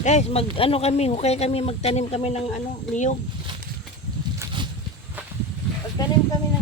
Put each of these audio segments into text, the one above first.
Guys, mag ano kami, hukay kami, magtanim kami ng ano, niyog. Magtanim kami ng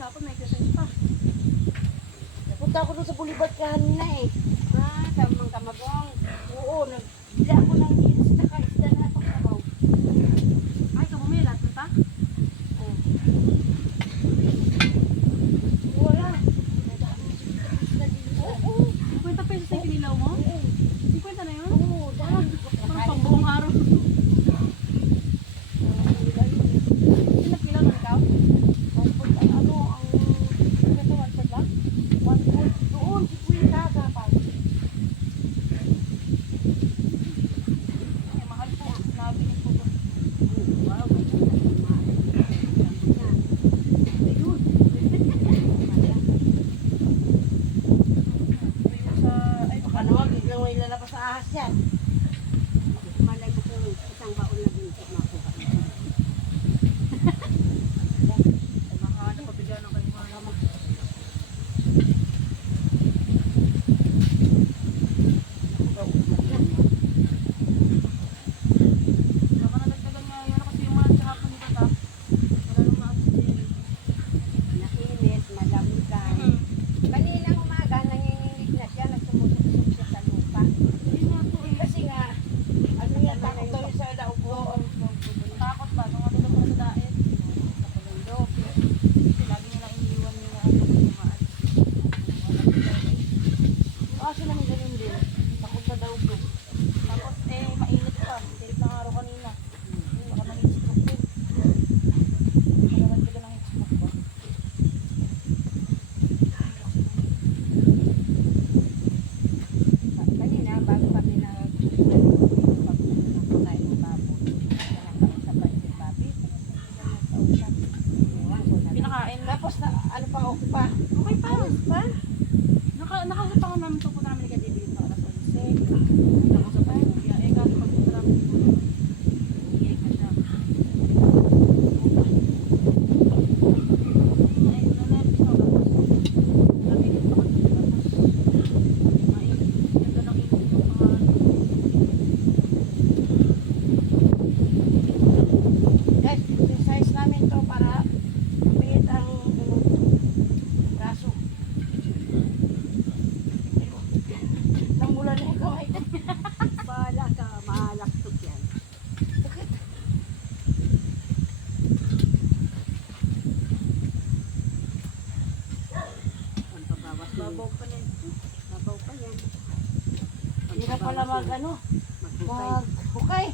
sa ako, may exercise pa. Napunta ako doon sa Boulevard kanina eh. Ah, sa Mangkamagong. Oo, nag-bila ako ng Okay pa. Okay pa. Ayos pa. Mababaw pa yan. Mababaw pa yan. Hirap pala mag ano? Mag hukay.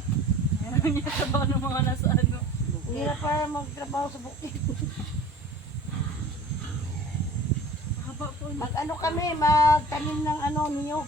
Meron niya trabaho ng mga nasa ano. Hirap pala magtrabaho sa bukid. Mag ano kami, magtanim ng ano, niyog.